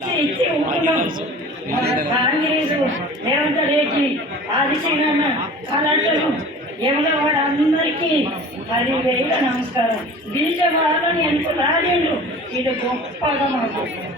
ఇచ్చి ఉంటున్నాం మన కాంగ్రెస్ రేవంత్ రెడ్డి ఆదిశీలన్న కలెక్టరు పదివేల నమస్కారం గిరిజ వాళ్ళని ఎంత రాజేండు ఇది గొప్పగా మాకు సంతోషం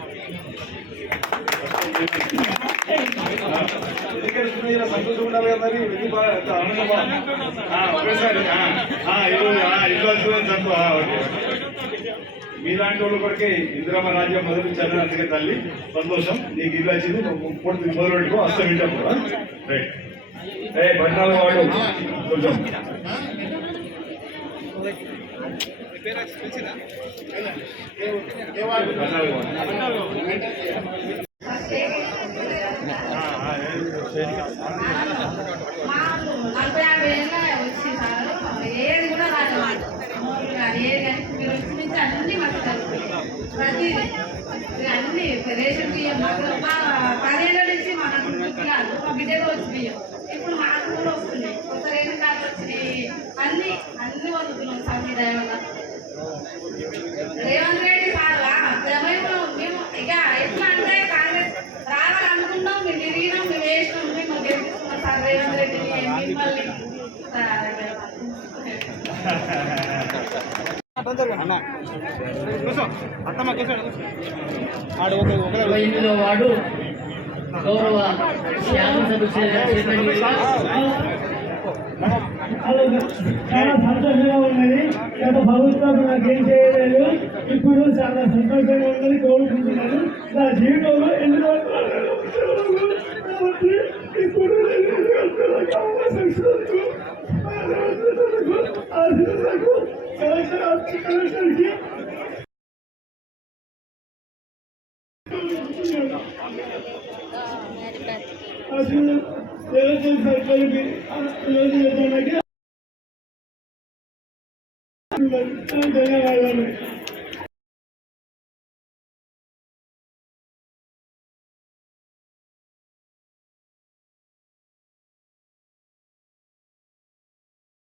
మీలాంటి వాళ్ళు కొరకే ఇందిరమ్మ రాజ్యం మొదలు చంద్రనాథ్ తల్లి సంతోషం నీకు ఇల్లు వచ్చింది పూర్తి మొదలు పెట్టుకో అస్తం వింటాం కూడా రైట్ ఏ బండాల వాడు కొంచెం బండాల వాడు. మాకు నలభై యాభై ఏళ్ళ వచ్చింది సార్ ఏది కూడా రాదు మాకు అమౌంట్ కానీ ఏది కానీ మీరు వచ్చి నుంచి అన్ని మాకు జరుగుతాయి ప్రతి అన్ని రేషన్ బియ్యం మాకు మా పదేళ్ళ నుంచి మా నాకు మా వచ్చి బియ్యం. ఇప్పుడు మాకు కూడా వస్తున్నాయి. కొత్త రేషన్ కార్డు వచ్చినాయి. అన్ని అన్ని వదులుతున్నాం సార్ రేవంత్ రెడ్డి సార్ మేము మేము ఇక ఎట్లా అంటే కాంగ్రెస్ రావాలనుకున్నాం మేము తిరిగినాం మేము వేసినాం మేము గెలిపిస్తున్నాం సార్ రేవంత్ రెడ్డిని మిమ్మల్ని. ఎనిమిదో వార్డు గౌరవ శాసనసభ చాలా సంతోషంగా ఉన్నది. గత ప్రభుత్వం నాకేం చేయలేదు. ఇప్పుడు చాలా సంతోషంగా ఉన్నది. కోరుకుంటున్నాను. నా జీవితంలో ఎన్ని కాబట్టి ఇప్పుడు ఎన్ని రోజులకు అవకాశం ఇచ్చినందుకు ఆ రేవంత్కు, ఆ జిల్లాకు, కలెక్టర్ ఆఫీస్ కలెక్టర్కి ఆ జిల్లా రేవంత్ సర్కార్కి ఆ నియోజకవర్గానికి ధన్యవాదాలు